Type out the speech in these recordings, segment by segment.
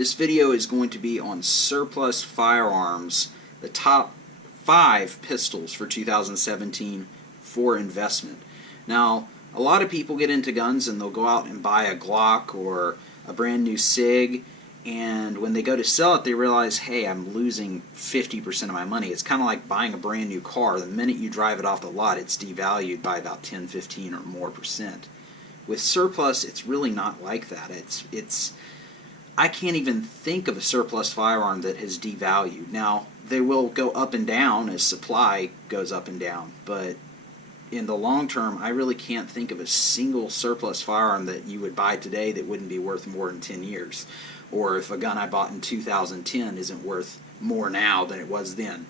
This video is going to be on surplus firearms, the top 5 pistols for 2017 for investment. Now, a lot of people get into guns and they'll go out and buy a Glock or a brand new SIG, and when they go to sell it, they realize, hey, I'm losing 50% of my money. It's kind of like buying a brand new car. The minute you drive it off the lot, it's devalued by about 10, 15 or more percent. With surplus, it's really not like that. I can't even think of a surplus firearm that has devalued. Now, they will go up and down as supply goes up and down, but in the long term, I really can't think of a single surplus firearm that you would buy today that wouldn't be worth more in 10 years. Or if a gun I bought in 2010 isn't worth more now than it was then,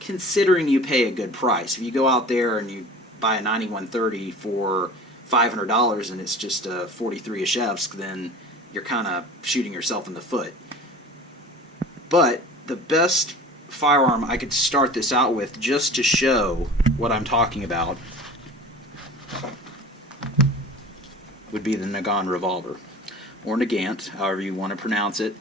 considering you pay a good price. If you go out there and you buy a 9130 for $500 and it's just a 43 Ashevsk, then you're kind of shooting yourself in the foot. But the best firearm I could start this out with, just to show what I'm talking about, would be the Nagant revolver, or Nagant, however you want to pronounce it.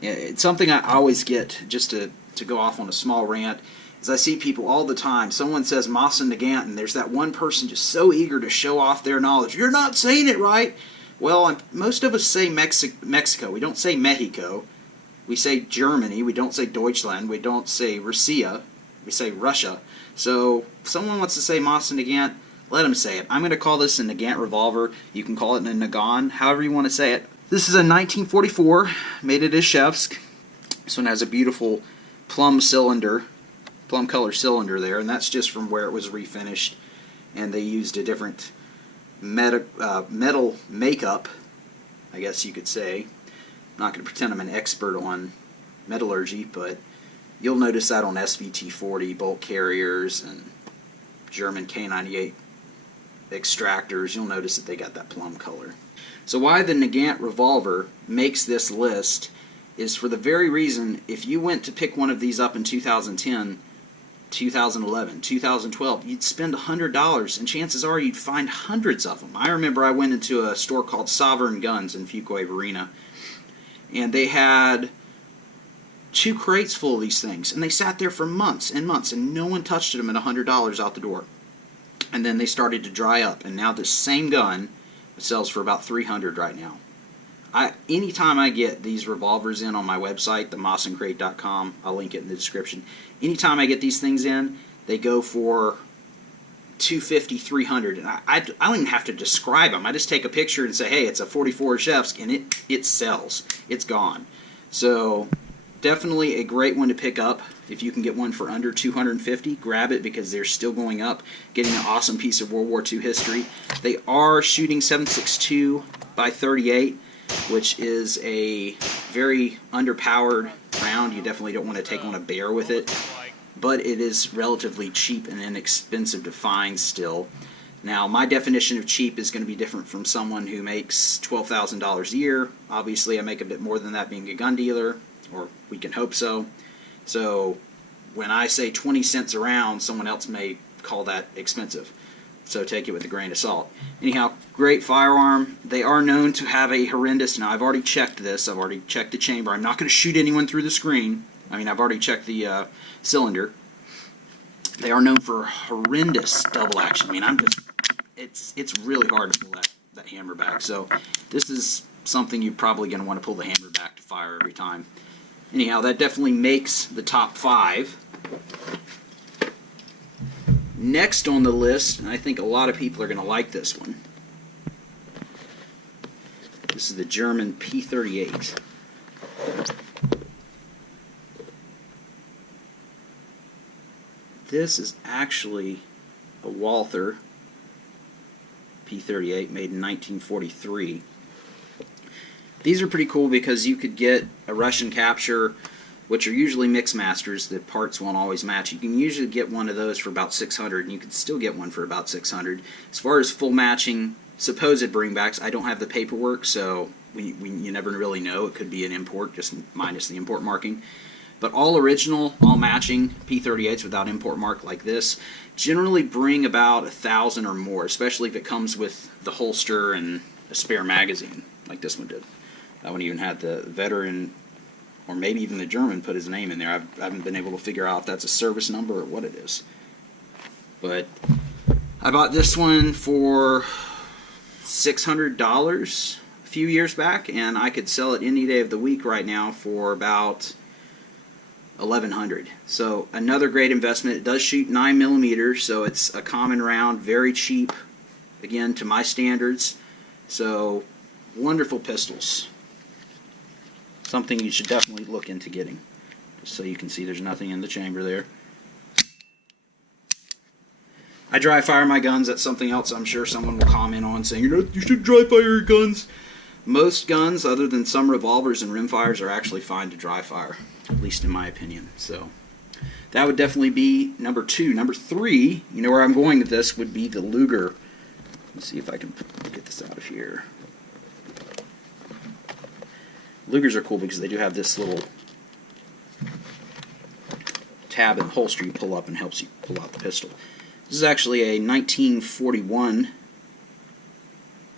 It's something I always get, just to go off on a small rant, is I see people all the time, someone says Moss and Nagant, and there's that one person just so eager to show off their knowledge. You're not saying it right! Well, most of us say Mexico. We don't say Mexico. We say Germany. We don't say Deutschland. We don't say Russia. We say Russia. So if someone wants to say Moss and Nagant, let them say it. I'm going to call this a Nagant revolver. You can call it a Nagant, however you want to say it. This is a 1944, made at Ashevsk. This one has a beautiful plum color cylinder there, and that's just from where it was refinished. And they used a different metal makeup, I guess you could say. I'm not going to pretend I'm an expert on metallurgy, but you'll notice that on SVT-40 bolt carriers and German K98 extractors. You'll notice that they got that plum color. So why the Nagant revolver makes this list is for the very reason, if you went to pick one of these up in 2010, 2011, 2012, you'd spend $100, and chances are you'd find hundreds of them. I remember I went into a store called Sovereign Guns in Fuquay Arena, and they had 2 crates full of these things, and they sat there for months and months, and no one touched them at $100 out the door. And then they started to dry up, and now this same gun sells for about $300 right now. Anytime I get these revolvers in on my website, themossandcrate.com, I'll link it in the description. Anytime I get these things in, they go for $250, $300, and I don't even have to describe them. I just take a picture and say, hey, it's a 44 Ashevsk, and it sells. It's gone. So definitely a great one to pick up. If you can get one for under $250, grab it, because they're still going up, getting an awesome piece of World War II history. They are shooting 7.62 by 38, which is a very underpowered round. You definitely don't want to take on a bear with it, but it is relatively cheap and inexpensive to find still. Now, my definition of cheap is going to be different from someone who makes $12,000 a year. Obviously, I make a bit more than that being a gun dealer, or we can hope so. So when I say 20 cents a round, someone else may call that expensive. So take it with a grain of salt. Anyhow, great firearm. They are known to have a horrendous... Now, I've already checked this. I've already checked the chamber. I'm not going to shoot anyone through the screen. I mean, I've already checked the cylinder. They are known for horrendous double action. I mean, it's really hard to pull that hammer back. So this is something you're probably going to want to pull the hammer back to fire every time. Anyhow, that definitely makes the top 5. Next on the list, and I think a lot of people are going to like this one, this is the German P38. This is actually a Walther P38 made in 1943. These are pretty cool because you could get a Russian capture, which are usually mix masters. The parts won't always match. You can usually get one of those for about $600, and you can still get one for about $600. As far as full matching supposed bringbacks, I don't have the paperwork, so you never really know. It could be an import, just minus the import marking. But all original, all matching P38s without import mark like this generally bring about 1,000 or more, especially if it comes with the holster and a spare magazine, like this one did. That one even had the veteran or maybe even the German put his name in there. I haven't been able to figure out if that's a service number or what it is. But I bought this one for $600 a few years back, and I could sell it any day of the week right now for about $1,100. So another great investment. It does shoot 9mm, so it's a common round, very cheap, again, to my standards. So wonderful pistols. Something you should definitely look into getting. Just so you can see there's nothing in the chamber there. I dry fire my guns. That's something else I'm sure someone will comment on, saying, you should dry fire your guns. Most guns, other than some revolvers and rimfires, are actually fine to dry fire, at least in my opinion. So that would definitely be number 2. Number 3, you know where I'm going with this, would be the Luger. Let's see if I can get this out of here. Lugers are cool because they do have this little tab and holster you pull up and helps you pull out the pistol. This is actually a 1941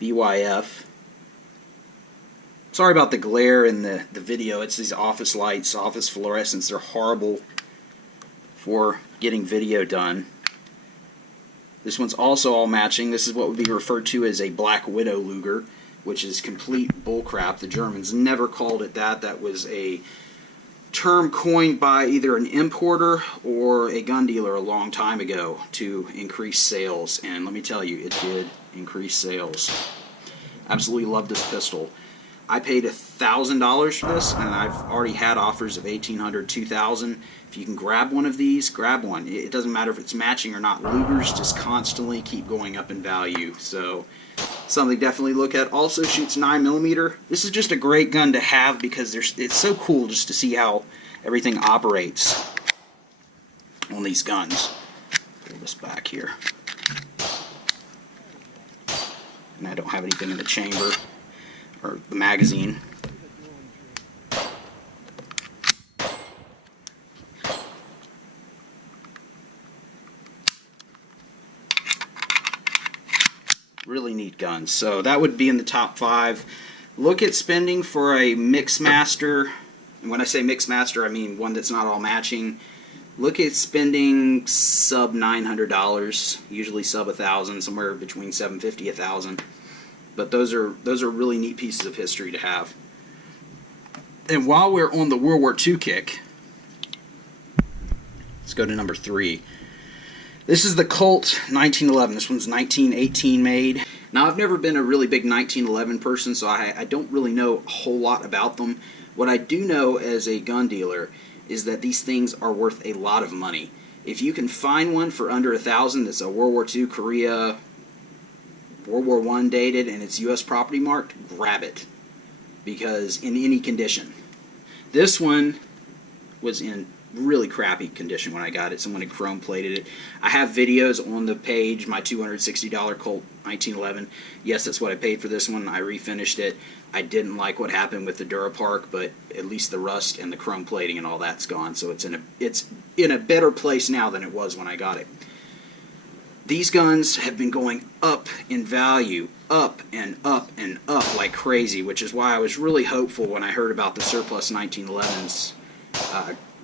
BYF. Sorry about the glare in the video. It's these office lights, office fluorescents. They're horrible for getting video done. This one's also all matching. This is what would be referred to as a Black Widow Luger, which is complete bullcrap. The Germans never called it that. That was a term coined by either an importer or a gun dealer a long time ago to increase sales, and let me tell you, it did increase sales. Absolutely love this pistol. I paid $1,000 for this, and I've already had offers of $1,800, $2,000. If you can grab one of these, grab one. It doesn't matter if it's matching or not. Lugers just constantly keep going up in value, so something definitely look at. Also shoots 9mm. This is just a great gun to have because it's so cool just to see how everything operates on these guns. Pull this back here. And I don't have anything in the chamber or the magazine. Really neat guns. So that would be in the top 5. Look at spending for a Mixmaster, and when I say Mixmaster I mean one that's not all matching. Look at spending sub $900, usually sub $1,000, somewhere between $750 and $1,000. But those are really neat pieces of history to have. And while we're on the World War II kick, let's go to number 3. This is the Colt 1911. This one's 1918 made. Now, I've never been a really big 1911 person, so I don't really know a whole lot about them. What I do know as a gun dealer is that these things are worth a lot of money. If you can find one for under $1,000 that's a World War II, Korea, World War I dated, and it's U.S. property marked, grab it. Because in any condition. This one was in really crappy condition when I got it. Someone had chrome plated it. I have videos on the page, my $260 Colt 1911. Yes, that's what I paid for this one. I refinished it. I didn't like what happened with the Durapark, but at least the rust and the chrome plating and all that's gone, so it's in a better place now than it was when I got it. These guns have been going up in value, up and up and up like crazy, which is why I was really hopeful when I heard about the surplus 1911s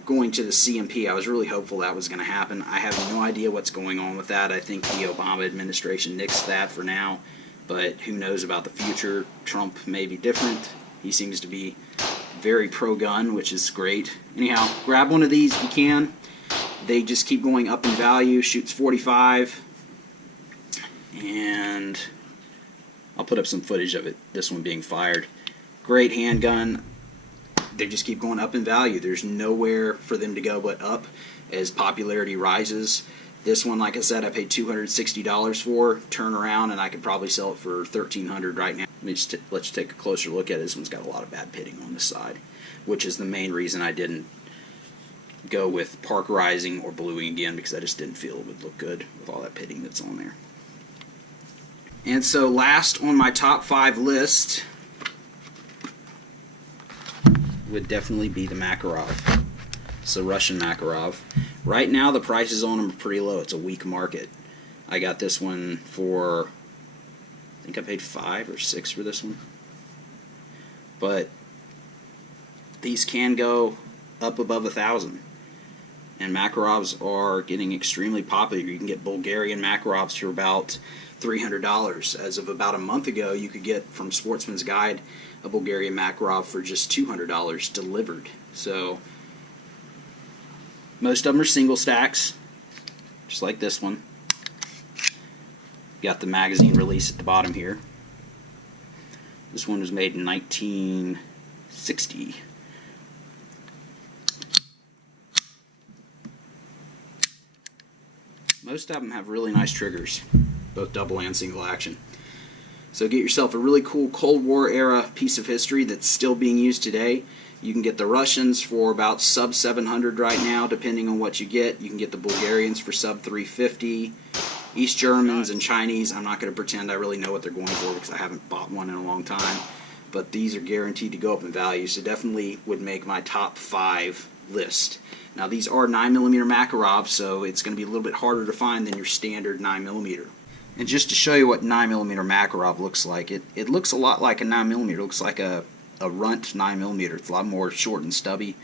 going to the CMP. I was really hopeful that was going to happen. I have no idea what's going on with that. I think the Obama administration nixed that for now, but who knows about the future. Trump may be different. He seems to be very pro-gun, which is great. Anyhow, grab one of these if you can. They just keep going up in value. Shoots 45. And I'll put up some footage of it, this one being fired. Great handgun. They just keep going up in value. There's nowhere for them to go but up as popularity rises. This one, like I said, I paid $260 for. Turn around and I could probably sell it for $1,300 right now. Let's take a closer look at it. This one's got a lot of bad pitting on this side, which is the main reason I didn't go with parkerizing or bluing again, because I just didn't feel it would look good with all that pitting that's on there. And so last on my top 5 list would definitely be the Makarov. It's a Russian Makarov. Right now the prices on them are pretty low. It's a weak market. I got this one for, I think I paid $5 or $6 for this one. But these can go up above 1,000. And Makarovs are getting extremely popular. You can get Bulgarian Makarovs for about $300. As of about a month ago, you could get from Sportsman's Guide a Bulgarian Makarov for just $200 delivered. So most of them are single stacks, just like this one. Got the magazine release at the bottom here. This one was made in 1960. Most of them have really nice triggers, both double and single action. So get yourself a really cool Cold War era piece of history that's still being used today. You can get the Russians for about sub 700 right now, depending on what you get. You can get the Bulgarians for sub 350. East Germans and Chinese, I'm not going to pretend I really know what they're going for because I haven't bought one in a long time. But these are guaranteed to go up in value, so definitely would make my top 5 list. Now these are 9mm Makarov, so it's going to be a little bit harder to find than your standard 9mm. And just to show you what 9mm Makarov looks like, it looks a lot like a 9mm. It looks like a runt 9mm. It's a lot more short and stubby.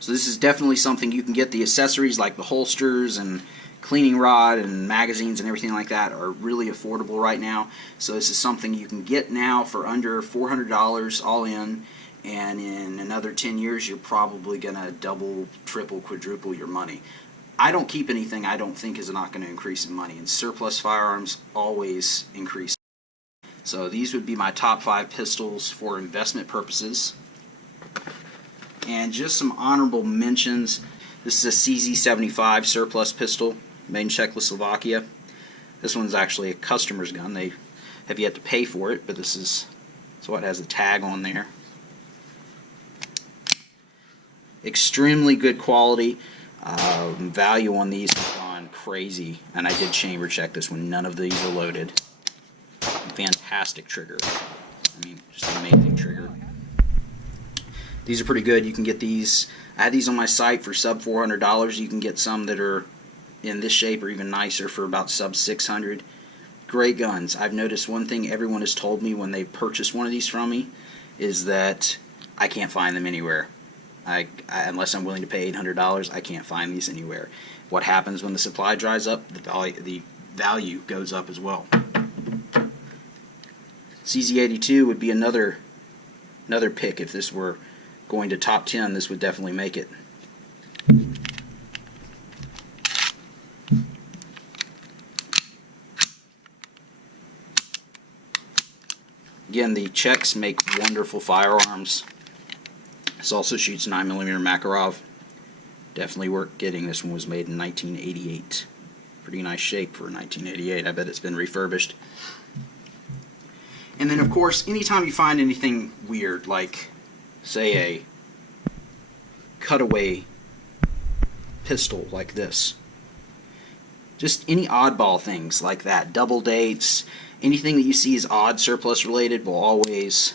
So this is definitely something you can get. The accessories like the holsters and cleaning rod and magazines and everything like that are really affordable right now. So this is something you can get now for under $400 all in. And in another 10 years, you're probably going to double, triple, quadruple your money. I don't keep anything I don't think is not going to increase in money, and surplus firearms always increase. So these would be my top 5 pistols for investment purposes. And just some honorable mentions. This is a CZ75 surplus pistol made in Czechoslovakia. This one's actually a customer's gun. They have yet to pay for it, but this is so it has a tag on there. Extremely good quality. Value on these has gone crazy, and I did chamber check this one. None of these are loaded. Fantastic trigger. I mean, just an amazing trigger. These are pretty good. You can get these. I had these on my site for sub $400. You can get some that are in this shape or even nicer for about sub 600. Great guns. I've noticed one thing everyone has told me when they purchase one of these from me is that I can't find them anywhere. Unless I'm willing to pay $800, I can't find these anywhere. What happens when the supply dries up? The value goes up as well. CZ82 would be another pick. If this were going to top 10, this would definitely make it. Again, the Czechs make wonderful firearms. This also shoots 9mm Makarov. Definitely worth getting. This one was made in 1988. Pretty nice shape for 1988. I bet it's been refurbished. And then, of course, anytime you find anything weird, like, say, a cutaway pistol like this, just any oddball things like that, double dates, anything that you see is odd surplus related will always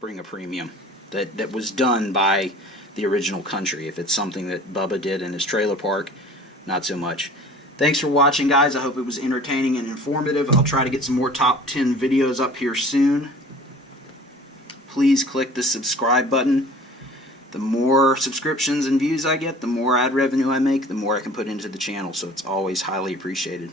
bring a premium. That was done by the original country. If it's something that Bubba did in his trailer park, not so much. Thanks for watching, guys. I hope it was entertaining and informative. I'll try to get some more top 10 videos up here soon. Please click the subscribe button. The more subscriptions and views I get, the more ad revenue I make, the more I can put into the channel, so it's always highly appreciated.